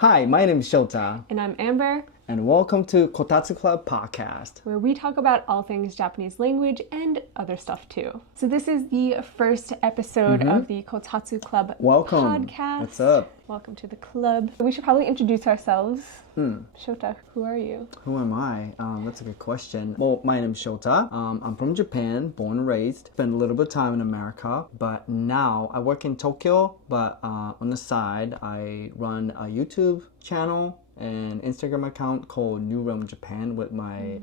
Hi, my name is Shota. And I'm Amber. And welcome to Kotatsu Club Podcast, where we talk about all things Japanese language and other stuff too. So this is the first episode of the Kotatsu Club Podcast. What's up? Welcome to the club. We should probably introduce ourselves. Shota, who are you? Who am I? That's a good question. Well, my name is Shota. I'm from Japan, born and raised. Spent a little bit of time in America, but now I work in Tokyo. But on the side, I run a YouTube channel and Instagram account called NewRealmJapan with my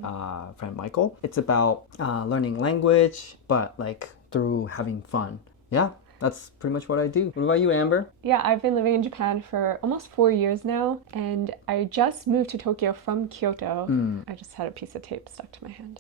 friend Michael. It's about learning language, but like through having fun. Yeah, that's pretty much what I do. What about you, Amber? Yeah, I've been living in Japan for almost 4 years now, and I just moved to Tokyo from Kyoto. I just had a piece of tape stuck to my hand.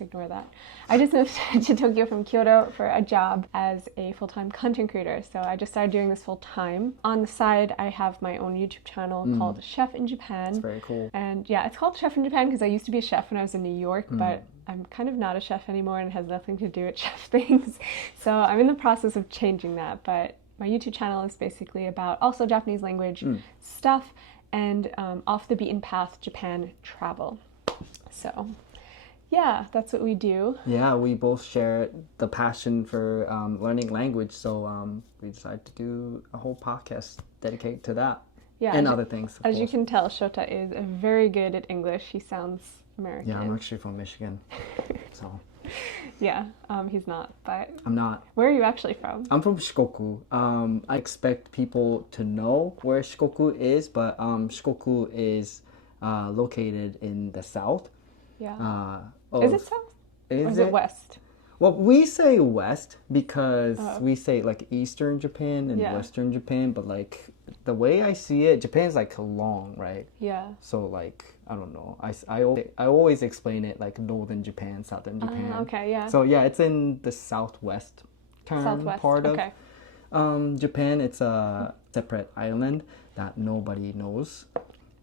Ignore that. I just moved to Tokyo from Kyoto for a job as a full-time content creator. So I just started doing this full-time. On the side, I have my own YouTube channel called Chef in Japan. That's very cool. And yeah, it's called Chef in Japan because I used to be a chef when I was in New York, but I'm kind of not a chef anymore and it has nothing to do with chef things. So I'm in the process of changing that. But my YouTube channel is basically about also Japanese language stuff and off the beaten path Japan travel. So yeah, that's what we do. Yeah, we both share the passion for learning language, so we decided to do a whole podcast dedicated to that. Yeah, and other things. As you can tell, Shota is very good at English. He sounds American. Yeah, I'm actually from Michigan, so. Yeah, he's not, but... I'm not. Where are you actually from? I'm from Shikoku. I expect people to know where Shikoku is, but Shikoku is located in the south. Yeah. Is it south? Or is it west? Well, we say west because we say like eastern Japan and western Japan, but like the way I see it, Japan's like long, right? Yeah. So like, I don't know. I always explain it like northern Japan, southern Japan. Okay, yeah. So yeah, it's in the southwest part of Japan. It's a separate island that nobody knows.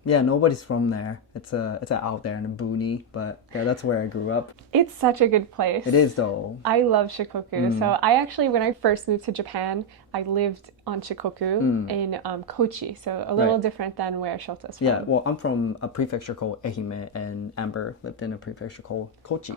Yeah, nobody's from there. It's out there in the boony, but yeah, that's where I grew up. It's such a good place. It is though. I love Shikoku. So I actually, when I first moved to Japan, I lived on Shikoku in Kochi. So a little different than where Shota's from. Yeah, well, I'm from a prefecture called Ehime, and Amber lived in a prefecture called Kochi.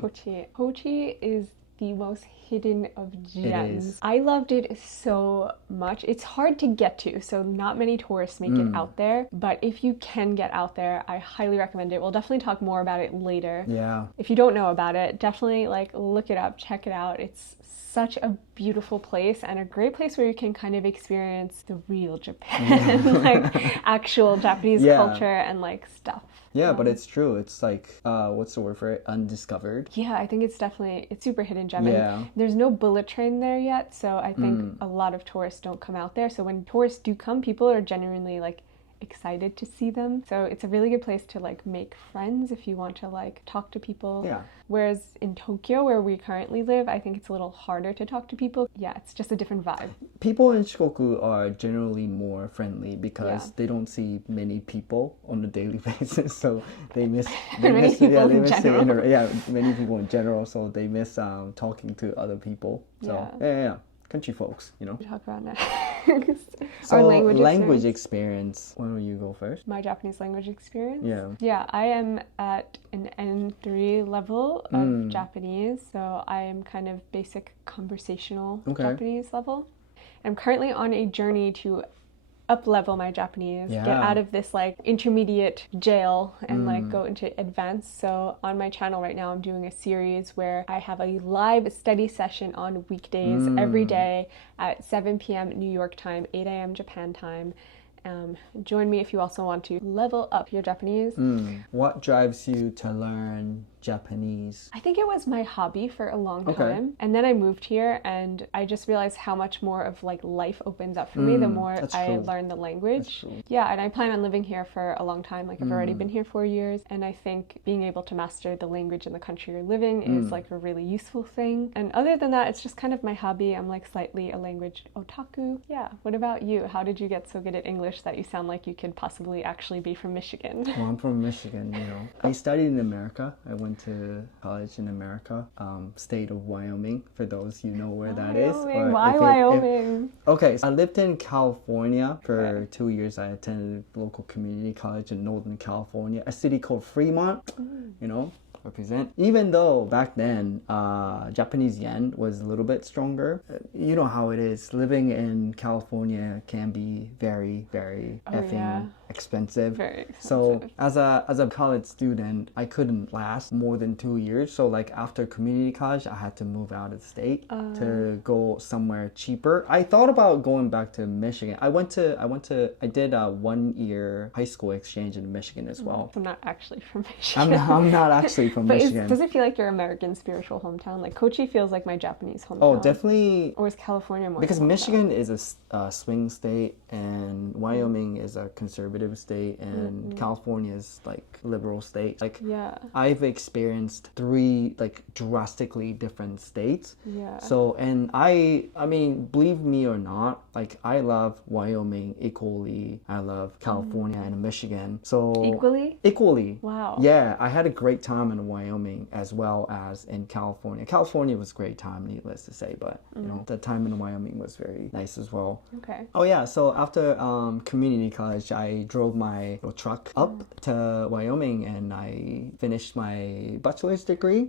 Kochi is the most hidden of gems. I loved it so much. It's hard to get to, so not many tourists make it out there. But if you can get out there, I highly recommend it. We'll definitely talk more about it later. Yeah. If you don't know about it, definitely like look it up, check it out. It's such a beautiful place and a great place where you can kind of experience the real Japan, like actual Japanese culture and like stuff. Yeah, but it's true. It's like, what's the word for it? Undiscovered. Yeah, I think it's super hidden gem. Yeah. There's no bullet train there yet, so I think a lot of tourists don't come out there. So when tourists do come, people are genuinely like excited to see them. So it's a really good place to like make friends if you want to like talk to people. Yeah. Whereas in Tokyo, where we currently live, I think it's a little harder to talk to people. Yeah, it's just a different vibe. People in Shikoku are generally more friendly because they don't see many people on a daily basis, so they miss many people in general, so they miss talking to other people. So yeah. Country folks, you know. Talk about that. So our language experience. Why don't you go first? My Japanese language experience? Yeah. Yeah, I am at an N3 level of Japanese, so I am kind of basic conversational Japanese level. I'm currently on a journey to up-level my Japanese, get out of this like intermediate jail and like go into advanced. So on my channel right now, I'm doing a series where I have a live study session on weekdays every day at 7 p.m. New York time, 8 a.m. Japan time. Join me if you also want to level up your Japanese. What drives you to learn Japanese? I think it was my hobby for a long time. And then I moved here and I just realized how much more of like life opens up for me the more I learn the language. Yeah, and I plan on living here for a long time. Like I've already been here 4 years, and I think being able to master the language in the country you're living is like a really useful thing. And other than that, it's just kind of my hobby. I'm like slightly a language otaku. Yeah. What about you? How did you get so good at English that you sound like you could possibly actually be from Michigan? Well, I'm from Michigan, you know. I studied in America. I went went to college in America, state of Wyoming, for those you know where that is. Or why Wyoming? Okay, so I lived in California for 2 years. I attended a local community college in Northern California, a city called Fremont, you know, represent. Even though back then Japanese yen was a little bit stronger, you know how it is. Living in California can be very, very expensive. Very expensive. So as a college student, I couldn't last more than 2 years. So like after community college, I had to move out of the state to go somewhere cheaper. I thought about going back to Michigan. I did a 1 year high school exchange in Michigan as well. I'm not actually from Michigan. I'm not actually from Michigan. Does it feel like your American spiritual hometown? Like Kochi feels like my Japanese hometown. Oh, definitely. Or is California more? Because Michigan is a swing state, and Wyoming is a conservative state, and California is like liberal state. Like I've experienced 3 like drastically different states. Yeah. So and I mean, believe me or not, like I love Wyoming equally. I love California and Michigan. So equally. Wow. Yeah, I had a great time in Wyoming as well as in California. California was a great time, needless to say, but you know, the time in Wyoming was very nice as well. Okay. Oh yeah, so after community college, I drove my little truck up to Wyoming and I finished my bachelor's degree,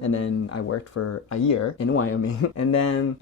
and then I worked for a year in Wyoming. And then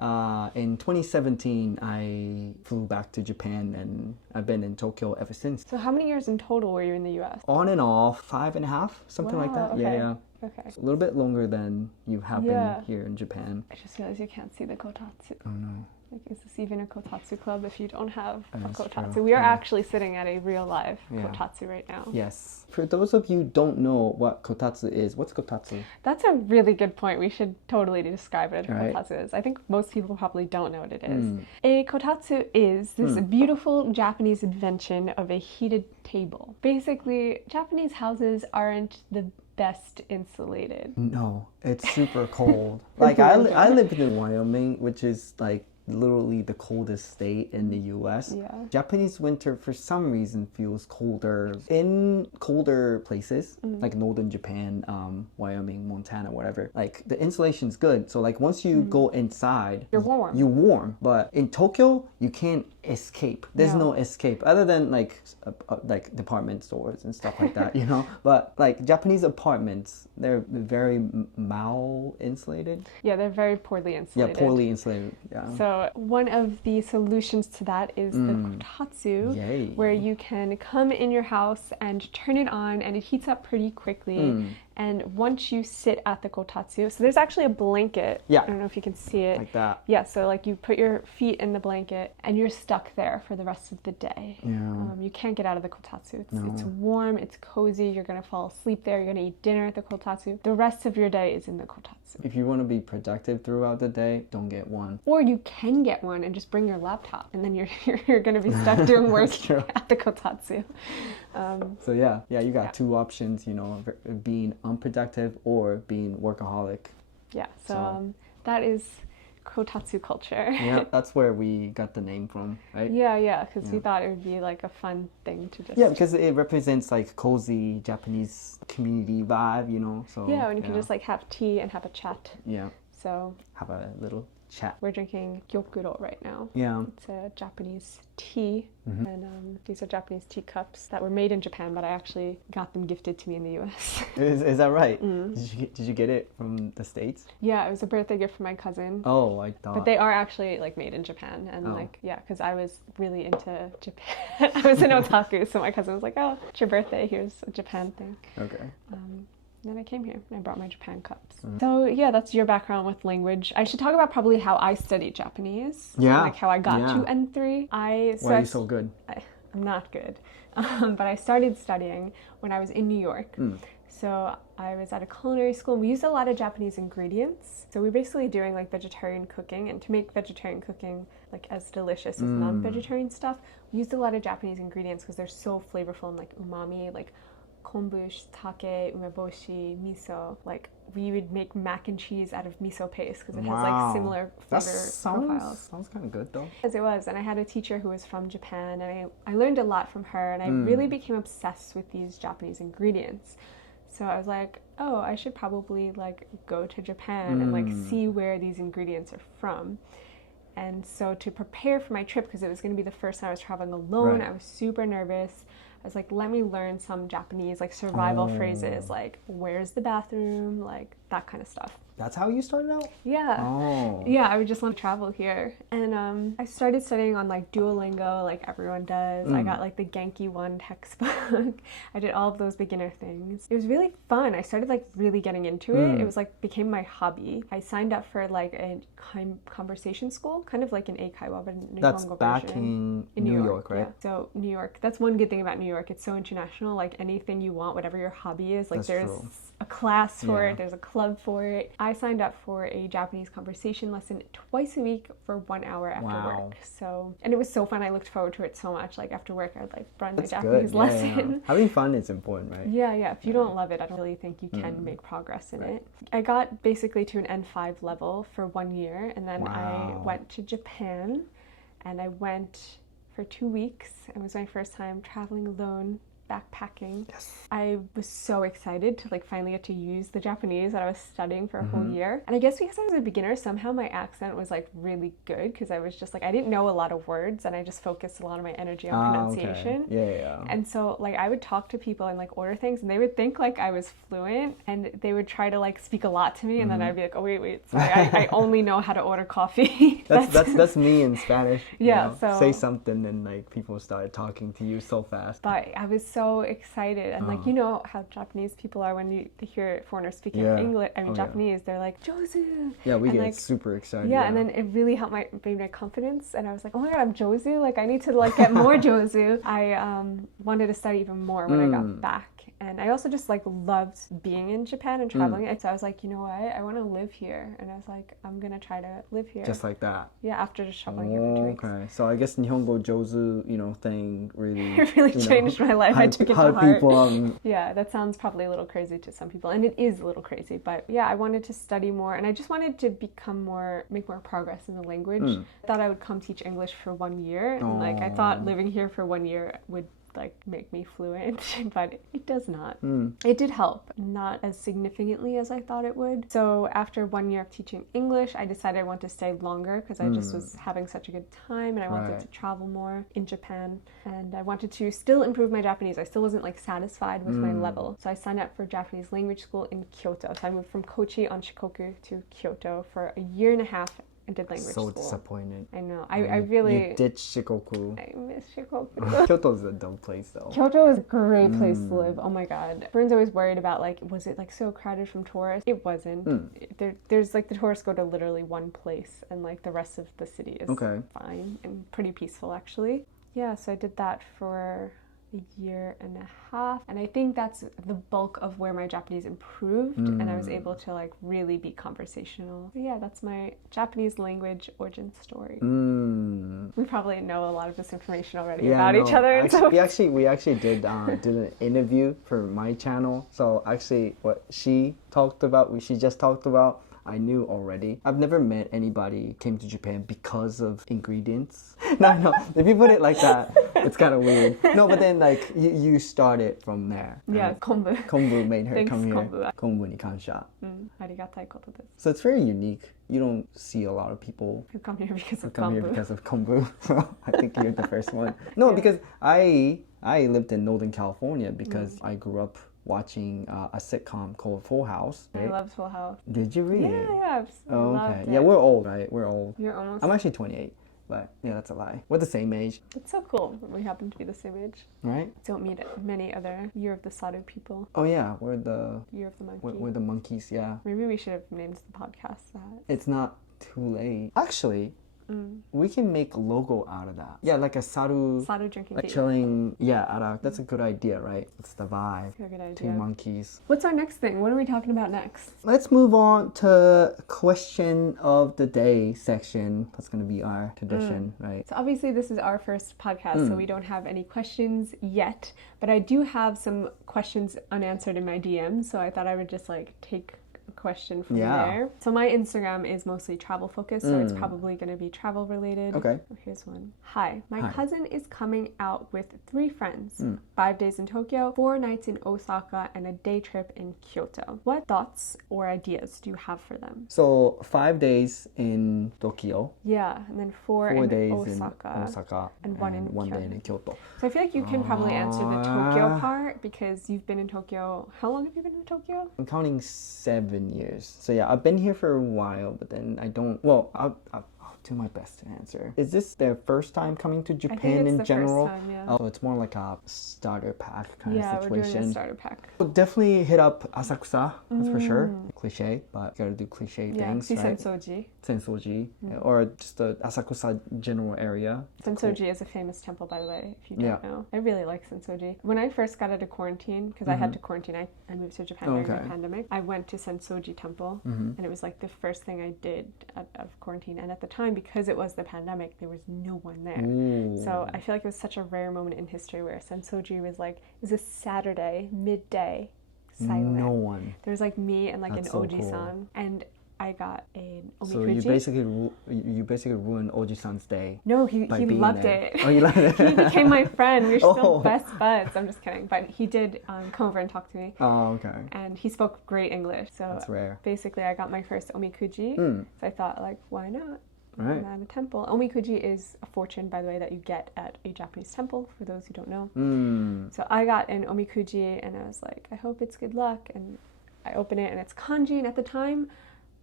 in 2017, I flew back to Japan, and I've been in Tokyo ever since. So how many years in total were you in the US? On and off, 5.5, something like that. Okay. Yeah. Okay. A little bit longer than you have been here in Japan. I just realized you can't see the Kotatsu. Oh no. Like, is this even a Kotatsu club if you don't have a That's Kotatsu? true. We are actually sitting at a real live Kotatsu right now. Yes. For those of you who don't know what Kotatsu is, what's Kotatsu? That's a really good point. We should totally describe it as Kotatsu is. I think most people probably don't know what it is. A Kotatsu is this beautiful Japanese invention of a heated table. Basically, Japanese houses aren't the best insulated. No, it's super cold. Like I live in Wyoming, which is like literally the coldest state in the US. Yeah. Japanese winter for some reason feels colder in colder places like northern Japan, Wyoming, Montana, whatever. Like the insulation's good. So like once you go inside, you're warm. You're warm. But in Tokyo, you can't escape. There's no escape other than like department stores and stuff like that, you know? But like Japanese apartments, they're very mal insulated. Yeah, they're very poorly insulated. Yeah, poorly insulated. Yeah. So one of the solutions to that is the Kotatsu, where you can come in your house and turn it on, and it heats up pretty quickly. And once you sit at the Kotatsu, so there's actually a blanket. Yeah. I don't know if you can see it. Like that. Yeah, so like you put your feet in the blanket and you're stuck there for the rest of the day. Yeah. You can't get out of the Kotatsu. It's warm, it's cozy, you're going to fall asleep there, you're going to eat dinner at the Kotatsu. The rest of your day is in the Kotatsu. If you want to be productive throughout the day, don't get one. Or you can get one and just bring your laptop, and then you're going to be stuck doing work at the Kotatsu. So yeah, you got 2 options, you know, being unproductive or being workaholic. Yeah, so that is Kotatsu culture. Yeah, that's where we got the name from, right? Yeah, because we thought it would be like a fun thing to just... Yeah, because it represents like cozy Japanese community vibe, you know, so... Yeah, and you can just like have tea and have a chat. Yeah. So... have a little chat. We're drinking gyokuro right now. Yeah. It's a Japanese tea, and these are Japanese teacups that were made in Japan, but I actually got them gifted to me in the US. Is that right? Did you get it from the States? Yeah, it was a birthday gift from my cousin. Oh, I thought. But they are actually like made in Japan, and because I was really into Japan. I was an otaku, so my cousin was like, "Oh, it's your birthday. Here's a Japan thing." Okay. Then I came here and I brought my Japan cups. So yeah, that's your background with language. I should talk about probably how I studied Japanese. Yeah. Like how I got to N3. Why are you so good? I'm not good. But I started studying when I was in New York. So I was at a culinary school. We used a lot of Japanese ingredients. So we were basically doing like vegetarian cooking, and to make vegetarian cooking like as delicious as non-vegetarian stuff, we used a lot of Japanese ingredients because they're so flavorful and like umami, like kombu, shiitake, umeboshi, miso. Like we would make mac and cheese out of miso paste because it has like similar flavor profiles. Sounds kind of good though. As it was, and I had a teacher who was from Japan, and I learned a lot from her, and I really became obsessed with these Japanese ingredients. So I was like, oh, I should probably like go to Japan and like see where these ingredients are from. And so to prepare for my trip, because it was going to be the first time I was traveling alone, I was super nervous. I was like, let me learn some Japanese like survival phrases, like where's the bathroom, like that kind of stuff. That's how you started out? Yeah. Oh. Yeah, I would just want to travel here. And I started studying on like Duolingo, like everyone does. I got like the Genki 1 textbook. I did all of those beginner things. It was really fun. I started like really getting into it. It was like became my hobby. I signed up for like a conversation school, kind of like an Eikaiwa, but a That's Nihongo back version. in New York, right? Yeah. So New York, that's one good thing about New York. It's so international. Like anything you want, whatever your hobby is, like That's there's true. a class for it, there's a club for it. I signed up for a Japanese conversation lesson twice a week for 1 hour after work. So, and it was so fun. I looked forward to it so much. Like after work, I'd like run the Japanese lesson. Having fun is important, right? Yeah. If you don't love it, I don't really think you can make progress in it. I got basically to an N5 level for 1 year, and then I went to Japan, and I went for 2 weeks. It was my first time traveling alone, backpacking. Yes. I was so excited to like finally get to use the Japanese that I was studying for a whole year. And I guess because I was a beginner, somehow my accent was like really good, because I was just like, I didn't know a lot of words, and I just focused a lot of my energy on pronunciation. Yeah. And so like I would talk to people and like order things, and they would think like I was fluent, and they would try to like speak a lot to me, and then I'd be like, oh wait, sorry, I only know how to order coffee. That's me in Spanish. Yeah, you know, so say something and like people started talking to you so fast. But I was so excited, and like you know how Japanese people are when you hear foreigners speaking English, Japanese, they're like Jozu. Yeah, we and, get like, super excited. Yeah, and then it really helped my confidence, and I was like, oh my god, I'm Jozu, like I need to like get more Jozu. I wanted to study even more when I got back. And I also just like loved being in Japan and traveling. So I was like, you know what? I want to live here. And I was like, I'm going to try to live here. Just like that. Yeah, after just traveling here for 2 weeks. Okay. So I guess Nihongo Jozu, thing really... It really changed my life. I took it to heart. People, Yeah, that sounds probably a little crazy to some people. And it is a little crazy. But yeah, I wanted to study more. And I just wanted to make more progress in the language. I thought I would come teach English for 1 year. And like, I thought living here for 1 year would like make me fluent, but it does not. It did help, not as significantly as I thought it would. So after 1 year of teaching English, I decided I wanted to stay longer, because I just was having such a good time, and I wanted to travel more in Japan, and I wanted to still improve my Japanese. I still wasn't like satisfied with my level. So I signed up for Japanese language school in Kyoto. So I moved from Kochi on Shikoku to Kyoto for 1.5 years. I did language school. So disappointed. I know. I really... You ditched Shikoku. I miss Shikoku. Kyoto's a dumb place, though. Kyoto is a great place to live. Oh my god. Everyone's always worried about like, was it like so crowded from tourists? It wasn't. There's like the tourists go to literally one place, and like the rest of the city is fine and pretty peaceful actually. Yeah, so I did that for 1.5 years, and I think that's the bulk of where my Japanese improved, and I was able to like really be conversational. So yeah, that's my Japanese language origin story. We probably know a lot of this information already about each other. Actually, we actually did an interview for my channel. So actually, what she just talked about, I knew already. I've never met anybody came to Japan because of ingredients. No, if you put it like that, it's kind of weird. No, but then like you started from there. Yeah, kombu. Kombu made her come here. Kombu ni kansha. Arigatai koto desu. So it's very unique. You don't see a lot of people who come here because of kombu. So I think you're the first one. No, because I lived in Northern California because I grew up watching a sitcom called Full House. Right? I loved Full House. Did you really? Yeah. Okay. Yeah, we're old, right? We're old. You're almost... I'm actually 28, but yeah, that's a lie. We're the same age. It's so cool. We happen to be the same age. Right? Don't meet many other Year of the Saru people. Oh yeah, we're the... Year of the Monkey. We're the monkeys, yeah. Maybe we should have named the podcast that. It's not too late. Actually... We can make a logo out of that. Yeah, like a saru drinking tea. Chilling. Yeah, that's a good idea, right? It's the vibe. Good idea. 2 monkeys. What's our next thing? What are we talking about next? Let's move on to question of the day section. That's going to be our tradition, right? So obviously this is our first podcast, so we don't have any questions yet. But I do have some questions unanswered in my DMs, so I thought I would just like take question from there. So my Instagram is mostly travel focused, so it's probably going to be travel related. Okay. Oh, here's one. Hi, my cousin is coming out with 3 friends. 5 days in Tokyo, 4 nights in Osaka, and a day trip in Kyoto. What thoughts or ideas do you have for them? So 5 days in Tokyo. Yeah, and then 4 days Osaka. in Osaka. And 1 in one Kyoto. day in Kyoto. So I feel like you can probably answer the Tokyo part because you've been in Tokyo. How long have you been in Tokyo? I'm counting 7 years. So yeah, I've been here for a while, but then I don't. Well, I'll do my best to answer. Is this their first time coming to Japan I think it's in the general? First time, yeah. Oh, so it's more like a starter pack kind of Yeah, situation. we're doing a starter pack. We'll definitely hit up Asakusa, that's for sure. Cliche, but you gotta do cliche things, see right? Sensoji. Sensoji, or just the Asakusa general area. Sensoji is a famous temple, by the way, if you don't know. I really like Sensoji. When I first got out of quarantine, because I had to quarantine, I moved to Japan during the pandemic, I went to Sensoji temple, and it was like the first thing I did out of quarantine. And at the time, because it was the pandemic, there was no one there. So I feel like it was such a rare moment in history where Sensoji was like, it was a Saturday, midday, silent. No one. There was like me and like That's an so Oji-san, cool. and I got an omikuji. So you basically ruined Oji-san's day. No, he loved there. it. Oh, he loved it. He became my friend. We were still best buds. I'm just kidding. But he did come over and talk to me. Oh, okay. And he spoke great English. So that's rare. Basically, I got my first omikuji. So I thought, like, why not? Right. At a temple. Omikuji is a fortune, by the way, that you get at a Japanese temple, for those who don't know. So I got an omikuji, and I was like, I hope it's good luck. And I open it, and it's kanji. And at the time,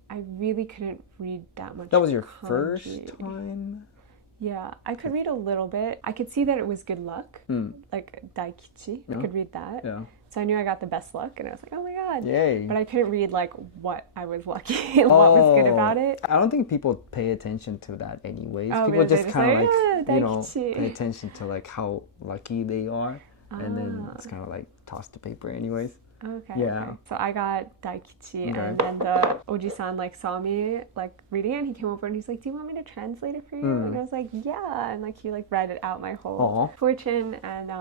I really couldn't read that much. That was your kanji. first time? Yeah, I could read a little bit. I could see that it was good luck, like daikichi. I could read that. Yeah. So I knew I got the best luck, and I was like, oh my god. Yay. But I couldn't read, like, what I was lucky and what was good about it. I don't think people pay attention to that anyways. Oh, people really? just kind of daikichi. pay attention to like how lucky they are. And then it's kind of like toss the paper anyways. Okay. Yeah. Okay. So I got daikichi, and then the Oji-san like saw me like reading it, and he came over and he's like, "Do you want me to translate it for you?" And I was like, "Yeah." And like he like read it out my whole fortune, and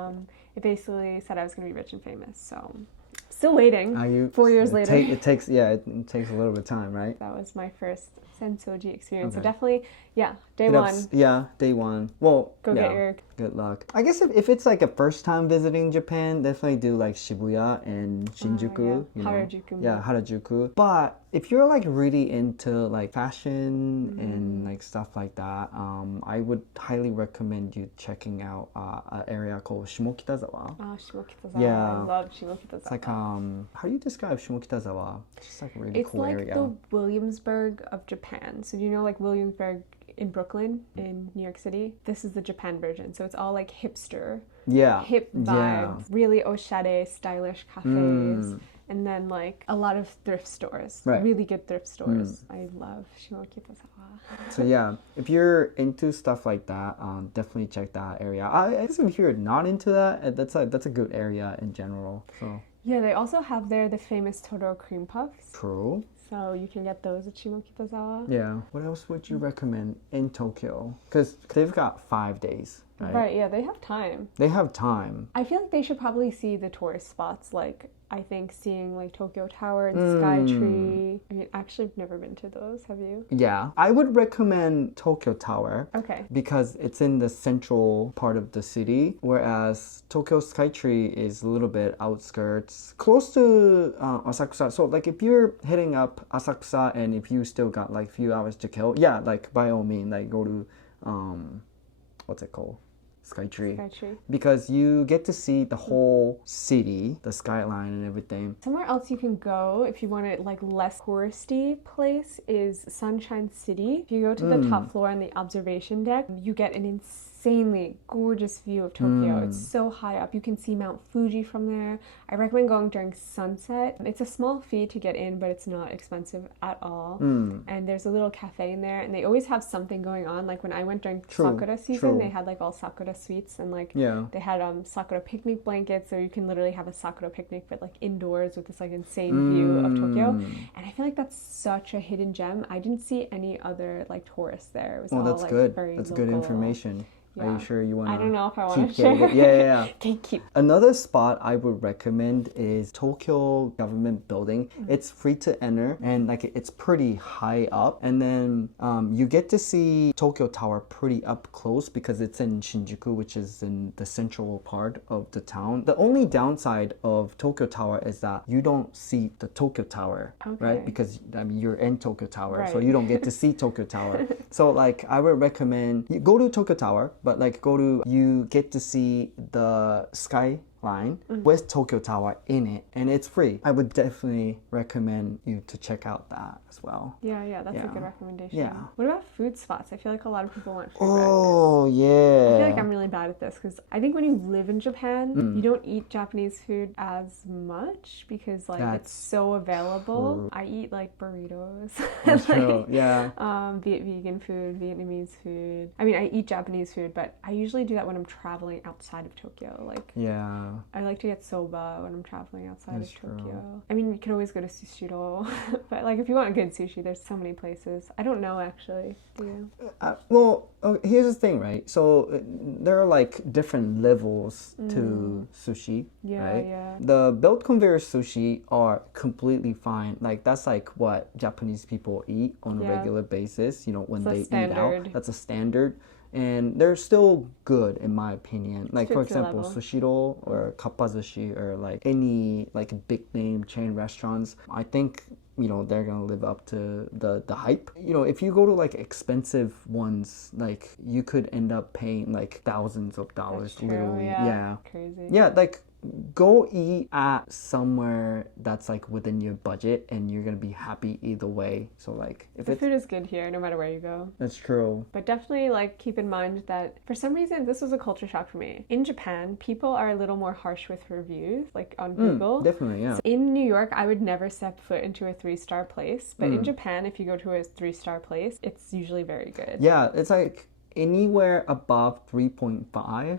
it basically said I was gonna be rich and famous. So still waiting. 4 years later. It takes a little bit of time, right? That was my first Sensoji experience. So definitely, day one. Well, get your good luck. I guess if it's like a first time visiting Japan, definitely do like Shibuya and Shinjuku. Harajuku. Yeah, Harajuku. But if you're like really into like fashion and like stuff like that, I would highly recommend you checking out an area called Shimokitazawa. Oh, Shimokitazawa. Yeah. I love Shimokitazawa. It's like how do you describe Shimokitazawa? It's just like a really cool area. It's like the Williamsburg of Japan. So do you know like Williamsburg in Brooklyn in New York City? This is the Japan version. So it's all like hipster, hip vibes, really oshare, stylish cafes, and then like a lot of thrift stores, really good thrift stores. I love Shimokitazawa. So yeah, if you're into stuff like that, definitely check that area. I guess if you're not into that, that's a good area in general. So yeah, they also have there the famous Totoro cream puffs. True. So you can get those at Shimokitazawa. Yeah. What else would you recommend in Tokyo? Because they've got 5 days, right? Yeah, they have time. They have time. I feel like they should probably see the tourist spots, like I think seeing like Tokyo Tower and Skytree. I mean, actually, I've never been to those. Have you? Yeah. I would recommend Tokyo Tower. Okay. Because it's in the central part of the city, whereas Tokyo Skytree is a little bit outskirts, close to Asakusa. So like if you're hitting up Asakusa and if you still got like few hours to kill, like by all means, like go to what's it called? Skytree. Because you get to see the whole city, the skyline and everything. Somewhere else you can go if you want a like less touristy place is Sunshine City. If you go to the top floor on the observation deck, you get an insanely gorgeous view of Tokyo. It's so high up. You can see Mount Fuji from there. I recommend going during sunset. It's a small fee to get in, but it's not expensive at all. And there's a little cafe in there, and they always have something going on. Like when I went during sakura season, they had like all sakura sweets, and like they had sakura picnic blankets, so you can literally have a sakura picnic but like indoors with this like insane view of Tokyo. And I feel like that's such a hidden gem. I didn't see any other like tourists there. It was all that's like good. very That's local. good information. Are you sure you want to? I don't know if I want to share. Yeah. Gatekeep. Another spot I would recommend is Tokyo Government Building. It's free to enter and like it's pretty high up. And then you get to see Tokyo Tower pretty up close because it's in Shinjuku, which is in the central part of the town. The only downside of Tokyo Tower is that you don't see the Tokyo Tower, right? Because I mean you're in Tokyo Tower, so you don't get to see Tokyo Tower. So like I would recommend you go to Tokyo Tower, but like you get to see the sky line with Tokyo Tower in it, and it's free. I would definitely recommend you to check out that as well. Yeah, that's a good recommendation. Yeah. What about food spots? I feel like a lot of people want food Oh, breakfast. yeah. I feel like I'm really bad at this because I think when you live in Japan, you don't eat Japanese food as much because like it's so available. True. I eat like burritos. That's true. Yeah. Vegan food, Vietnamese food. I mean, I eat Japanese food, but I usually do that when I'm traveling outside of Tokyo. Like, I like to get soba when I'm traveling outside of Tokyo. True. I mean, you can always go to Sushiro, but like if you want good sushi, there's so many places. I don't know actually. Do you? Well, here's the thing, right? So there are like different levels to sushi, right? Yeah. The belt conveyor sushi are completely fine. Like that's like what Japanese people eat on a regular basis. You know, when they eat out, that's a standard. And they're still good in my opinion. Like for example, Sushiro or Kappazushi or like any like big name chain restaurants, I think they're gonna live up to the hype. If you go to like expensive ones, like you could end up paying like thousands of dollars. That's true, literally. Yeah. Crazy. Yeah, like go eat at somewhere that's like within your budget and you're gonna be happy either way. So like if the food is good here no matter where you go. That's true. But definitely like keep in mind that for some reason this was a culture shock for me. In Japan, people are a little more harsh with reviews, like on Google. Definitely, yeah. So in New York, I would never step foot into a 3-star place, but in Japan, if you go to a 3-star place, it's usually very good. Yeah, it's like anywhere above 3.5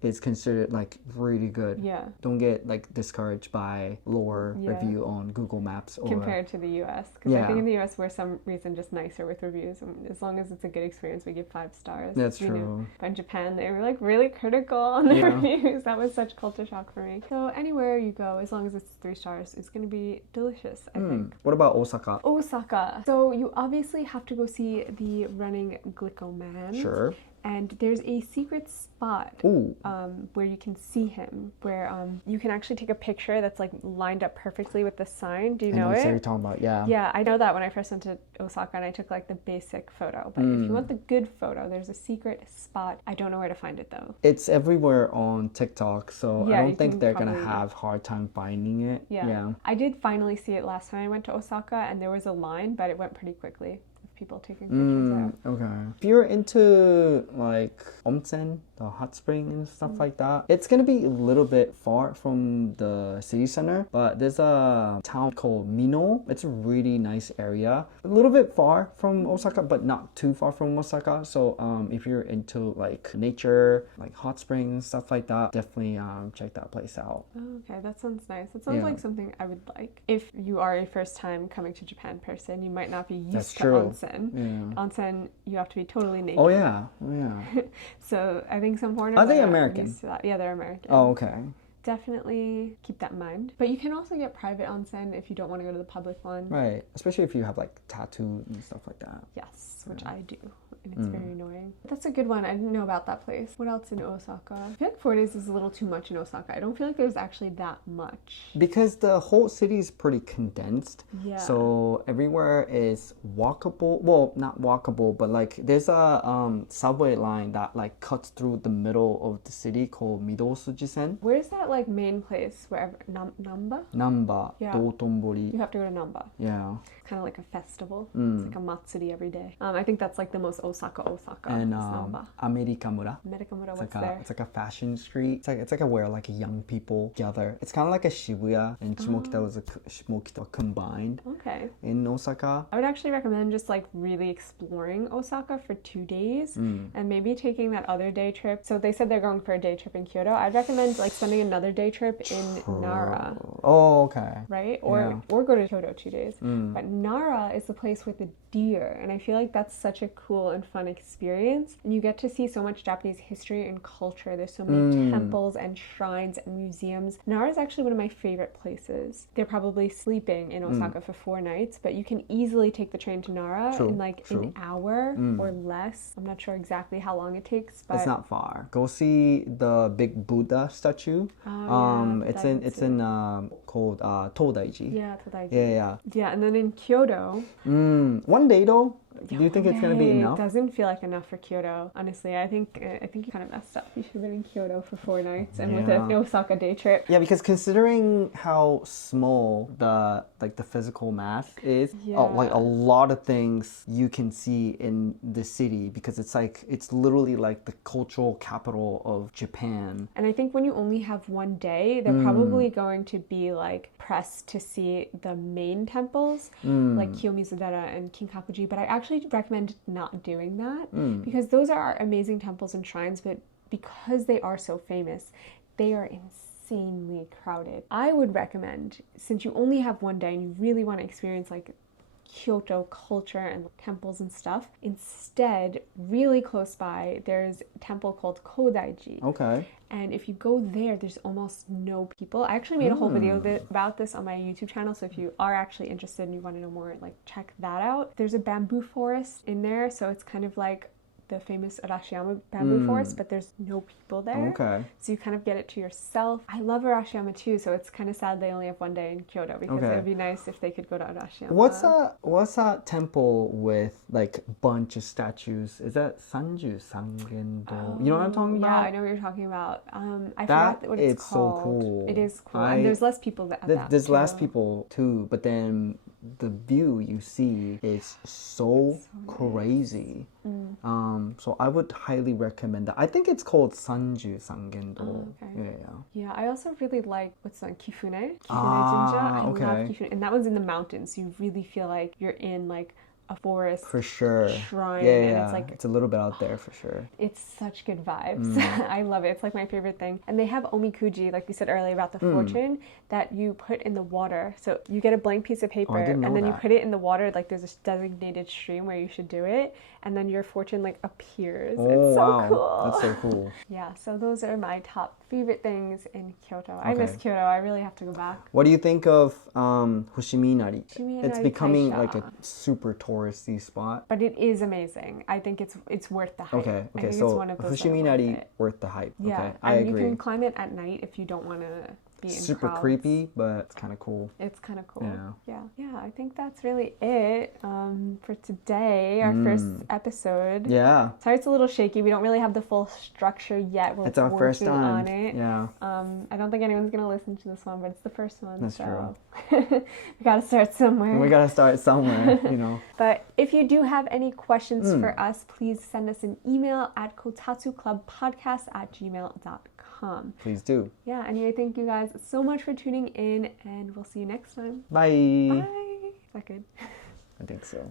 is considered like really good. Yeah. Don't get like discouraged by lower review on Google Maps or compared to the US, because I think in the US we're some reason just nicer with reviews. As long as it's a good experience, we give 5 stars. That's true. But in Japan, they were like really critical on the reviews. That was such culture shock for me. So anywhere you go, as long as it's 3 stars, it's going to be delicious, I think. What about Osaka? Osaka. So you obviously have to go see the running Glico Man. Sure. And there's a secret spot where you can see him, where you can actually take a picture that's like lined up perfectly with the sign. Do you know it? I know what you're talking about, yeah. Yeah, I know that when I first went to Osaka and I took like the basic photo. But if you want the good photo, there's a secret spot. I don't know where to find it though. It's everywhere on TikTok, so I don't think they're gonna have a hard time finding it. Yeah. I did finally see it last time I went to Osaka, and there was a line, but it went pretty quickly. People taking pictures out. Okay. If you're into like onsen, the hot spring and stuff like that, it's gonna be a little bit far from the city center, but there's a town called Mino. It's a really nice area. A little bit far from Osaka, but not too far from Osaka. So if you're into like nature, like hot springs and stuff like that, definitely check that place out. Oh, okay, that sounds nice. That sounds like something I would like. If you are a first time coming to Japan person, you might not be used to onsen. Onsen, you have to be totally naked. Oh yeah. So I think some foreigners are they American? Used to that. Yeah, they're American. Oh, okay. Definitely keep that in mind. But you can also get private onsen if you don't want to go to the public one. Right, especially if you have like tattoos and stuff like that. Yes, which I do. And it's very annoying. But that's a good one. I didn't know about that place. What else in Osaka? I feel like 4 days is a little too much in Osaka. I don't feel like there's actually that much. Because the whole city is pretty condensed. Yeah. So everywhere is walkable. Well, not walkable, but like there's a subway line that like cuts through the middle of the city called Midosujisen. Where's that like main place? Wherever Namba? Namba. Yeah. Dotonbori. You have to go to Namba. Yeah. Kind of like a festival. It's like a matsuri every day. I think that's like the most Osaka. And Amerikamura. Amerikamura, what's there? It's like a fashion street. It's like where like young people gather. It's kind of like a Shibuya and Shimokita combined. Okay. In Osaka. I would actually recommend just like really exploring Osaka for 2 days and maybe taking that other day trip. So they said they're going for a day trip in Kyoto. I'd recommend like spending another day trip in Nara. Oh, okay. Right? Or go to Kyoto 2 days. But Nara is the place with the deer, and I feel like that's such a cool and and fun experience. And you get to see so much Japanese history and culture. There's so many temples and shrines and museums. Nara is actually one of my favorite places. They're probably sleeping in Osaka for 4 nights, but you can easily take the train to Nara in like an hour or less. I'm not sure exactly how long it takes, but it's not far. Go see the big Buddha statue. It's in called Todaiji. Yeah, Todaiji. Yeah. Yeah, and then in Kyoto. One day though. Do you think it's going to be enough? It doesn't feel like enough for Kyoto, honestly. I think you kind of messed up. You should have been in Kyoto for 4 nights and with an Osaka day trip. Yeah, because considering how small the physical mass is, like a lot of things you can see in the city, because it's literally like the cultural capital of Japan. And I think when you only have 1 day, they're probably going to be like pressed to see the main temples, like Kiyomizu-dera and Kinkakuji, but I actually recommend not doing that because those are amazing temples and shrines, but because they are so famous, they are insanely crowded. I would recommend, since you only have 1 day and you really want to experience like Kyoto culture and temples and stuff, instead, really close by, there's a temple called Kodaiji. Okay. And if you go there, there's almost no people. I actually made a whole video about this on my YouTube channel, so if you are actually interested and you want to know more, like check that out. There's a bamboo forest in there, so it's kind of like the famous Arashiyama bamboo forest, but there's no people there. Okay. So you kind of get it to yourself. I love Arashiyama too, so it's kind of sad they only have 1 day in Kyoto because it would be nice if they could go to Arashiyama. What's that temple with like bunch of statues? Is that Sanju Sangendo? You know what I'm talking about? Yeah, I know what you're talking about. I forgot what it's called. So cool. It is cool. And there's less people There's less people too, but then the view you see is so crazy. So I would highly recommend that. I think it's called Sanju Sangendo. Yeah, I also really like what's on Kifune Jinja. I love Kifune, and that one's in the mountains, so you really feel like you're in like a forest for sure shrine. And it's like it's a little bit out there for sure. It's such good vibes. I love it. It's like my favorite thing. And they have omikuji, like we said earlier about the fortune, that you put in the water. So you get a blank piece of paper and then you put it in the water, like there's a designated stream where you should do it, and then your fortune like appears. It's so cool. That's so cool. Yeah, so those are my top favorite things in Kyoto. I miss Kyoto. I really have to go back. What do you think of Hoshiminari? It's becoming Taisha. like a super touristy spot. But it is amazing. I think it's worth the hype. Okay, I think so it's one of those Hoshiminari worth the hype. Yeah, okay, and I agree. you can climb it at night if you don't want to be in super crowds. creepy, but it's kind of cool. It's kind of cool. Yeah. I think that's really it for today, our first episode. Yeah. Sorry, it's a little shaky. We don't really have the full structure yet. We're it's our first time on it. Yeah. I don't think anyone's gonna listen to this one, but it's the first one. That's true. We gotta start somewhere. We gotta start somewhere, you know. But if you do have any questions for us, please send us an email at kotatsuklubbpodcast@gmail.com. Please do. Yeah, anyway, thank you guys so much for tuning in, and we'll see you next time. Bye. Bye. Is that good? I think so.